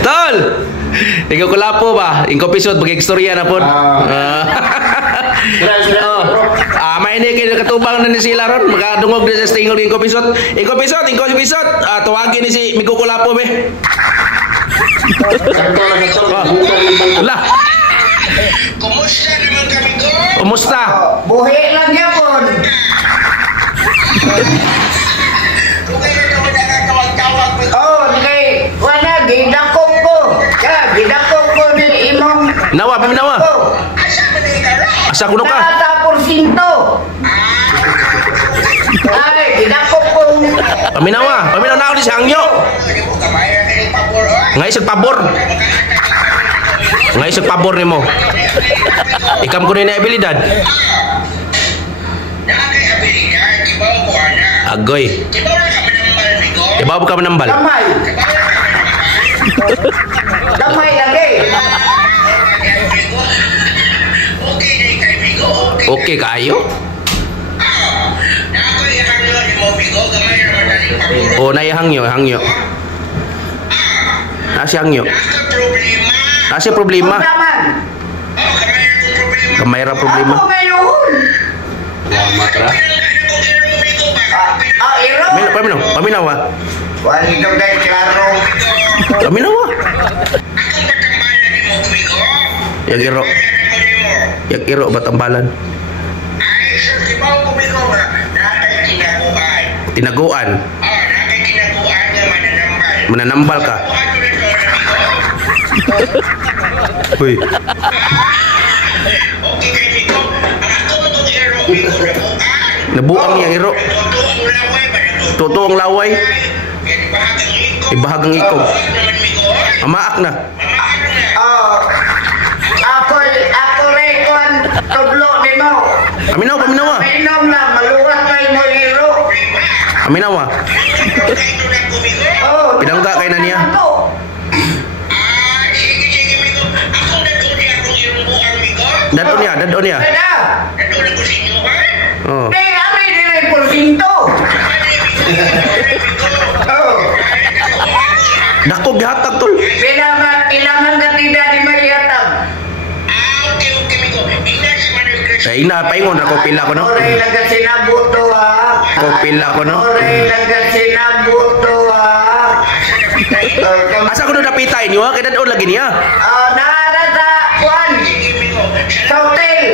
Tol! Ikaw kulapo ba? Ingko pisot, pag-ekstorya na po. May ini kayo katubang na ni sila ron. Makadungog na sa stingol ingko pisot. Ingko pisot, ingko pisot. Tawagin ni si Miko Kulapo, be. Lah. Kumusta naman kami ko? Kumusta? Buhi lang niya po. Kung kayo naman nakakawag-tawag mo. Kay wala, gidakop ko. Gidakop ko din imong... Nawa, paminawa. Asa ba na ikala? Asa kuno ka? Nata-porsinto. Ay, gidakop ko. Paminawa na ako di sa hangyo. Ngay isang pabor. Ngay isang pabor ni mo. Ikam ko na abilidad. Agoy. Ibaw ka manambal. Damay. Damay lagi. Okay kayo? O hangyo. Nasi hangyo. Nasi problema. Kamay ra problema. Ako ngayon. Iro. Paminawa. Wali daw dahil klaro. Paminawa. Yang iro batambalan. Tinaguan. Mananambal ka. Uy. Nabuang yang iro. Totoo ang laway. Ibahagang ikaw. Amaak na. Ako rekon tublo ni mo. Paminawa. Mainom na, maluwas kay mo iro. Paminawa. Pinangga kay na niya. Dadon niya. Oh. Abi dire porsinto. Dako gihatag tol. Kailangan ka tidak di mayatag. Sa ina paingon ako pila ko no. Ore nagasinabot to ha. Ko pila ko no. Ore nagasinabot to ha. Asa ko na napitay niyo ha? Kaya dadon lagi niya. Nada sa kwan. Sa hotel.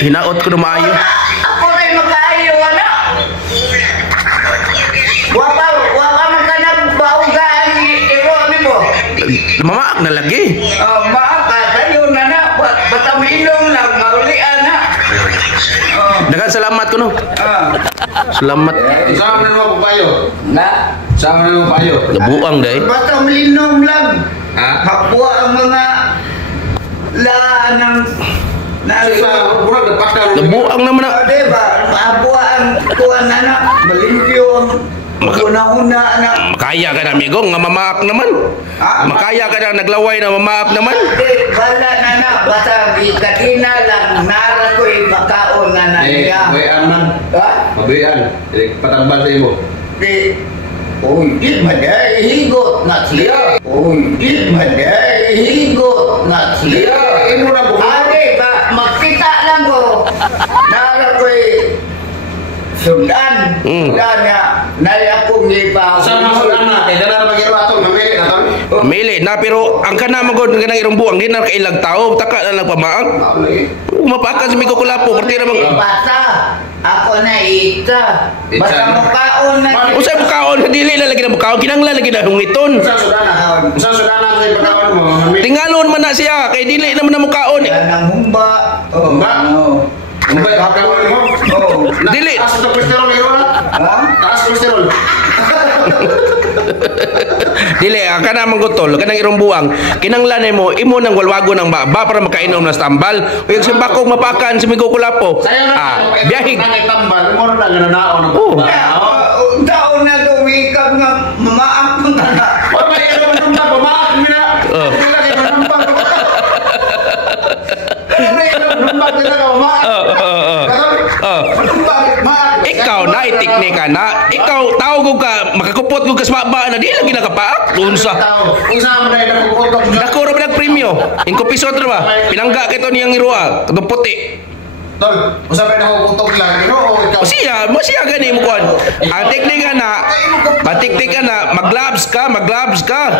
Hinaot ko na maayo. Ako rin makaayo wala. Wapa man ka nagbaugan iro ni mo. Mamaak na lagi. Maaka kayo na batamilong lang maulian na. Dagan salamat ko no. Salamat. Sama na mo payo. Na Sama na mo payo. Nabuang day. batamilong lang. Ha? Hapwa ang mga ng Murag dapat ka. Nabuang naman na. diba? Hapwa ang kuwan na malimpyo ang una-una na. Makaya ka na amigo, nga mamaak naman. Makaya ka na naglaway na mamaak naman. Di, wala na basta kadina lang nara ko'y makaon na niya. Mabayan man. Ha? Mabayan. Patambal sa imo. Di, di maday higot na siya. Di maday higot na siya. Imo na buhay. Ade, makita lang ko. Nara ko'y sundan. Sundan niya. Nai akong iba. Sama sudan na. Kaya dala na mag-iro ato. Mamili na to. Mili na pero ang kana magod nga nang irong buang di na kailang tao taka na lang pamaag. Mapakan si Miko Kulapo perti na bang. Basta ako na ita. Basta mukaon na. Usay bukaon dili na lagi na bukaon kinanglan lagi na hungiton. Sa sudan na. Sa sudan na sa pagkaon mo. Tingalon man na siya kay dili naman na mukaon. Yan ang humba. Humba? Umbay pagkaon mo. Dili. Taas ito kolesterol iro na. Ha? Taas kolesterol. Dili kana manggutol kanang irong buang kinanglan mo imo nang walwago ng baba para makainom na tambal o yung simbakog mapakan si Miko Kulapo. Biyahig. Tambal mo na gananaon ng Taon na tumikap nga mamaak mo na. Wala ba yung naman bumaak nila? Hindi lang yung naman ikaw na itikni ka na. Ikaw tao ko ka makakupot ko ka sa baba na di lagi nakapaak. Unsa? Unsa man dai nakukutok. Dako ra ba premyo? Ingko piso ra ba? Pinangga kito niyang irua, katong puti. Tol, unsa man nakukutok lang, o ikaw. O siya gani mo kuan. Ang teknik ka na, patiktik ka na, mag-gloves ka.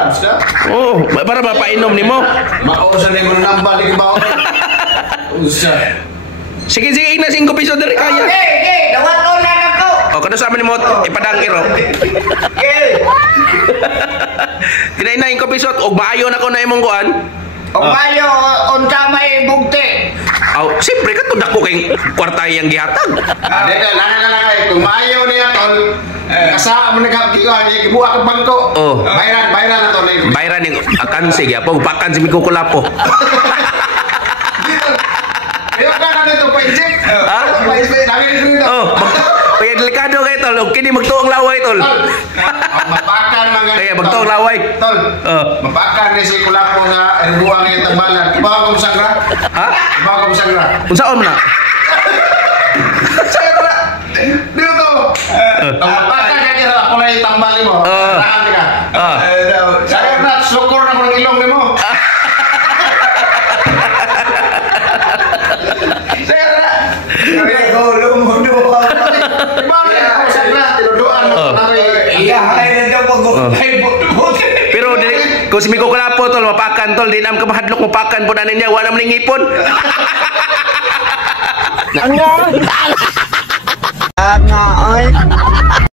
Oh, para mapainom nimo. Mausa na mo nambal ibaw. Unsa? Sige, Ignas, 5 piso diri kaya. Okay, dawat ko na ako. O, kano sa amin mo, ipadang iro. Okay. Kinay na 5 piso, o bayo na ko na imong kuan. O kayo, unsa may bugti. Aw, siyempre ka to dako kay kwartay ang gihatag. Deka, lang kay kung maayaw niya tol. Kasa mo nagabtiwan niya gibuak ang bangko. Oh. Bayran na tol. Bayran ning akan sige po, pakan si Miko Kulapo. Ayo ka na dito pa injek. Ha? Dami dito. Oh, kaya delikado kay tol, kini magtuong laway tol. Mapakan mga. Kaya magtuong laway. Tol. Oh. Mapakan ni si Kulapo nga buang yung tambalan. Ibaw ko sangra. Ha? Ibaw ko sangra. Unsaon man na? Sangra. Dito. Mapakan ka kira ako na itambali mo. Raan ka. Saya na sukor na ng ilong nimo. Saya na. Kaya ko lumudo ako. Ibaw na ako sangra. Tinuduan mo nari. Iya, hay na daw pag-ukay bot. Pero kung si Miko Kulapo tol, mapakan tol, di nam ka mahadlok mapakan po na niya, wala man ngipon. Nga, oy.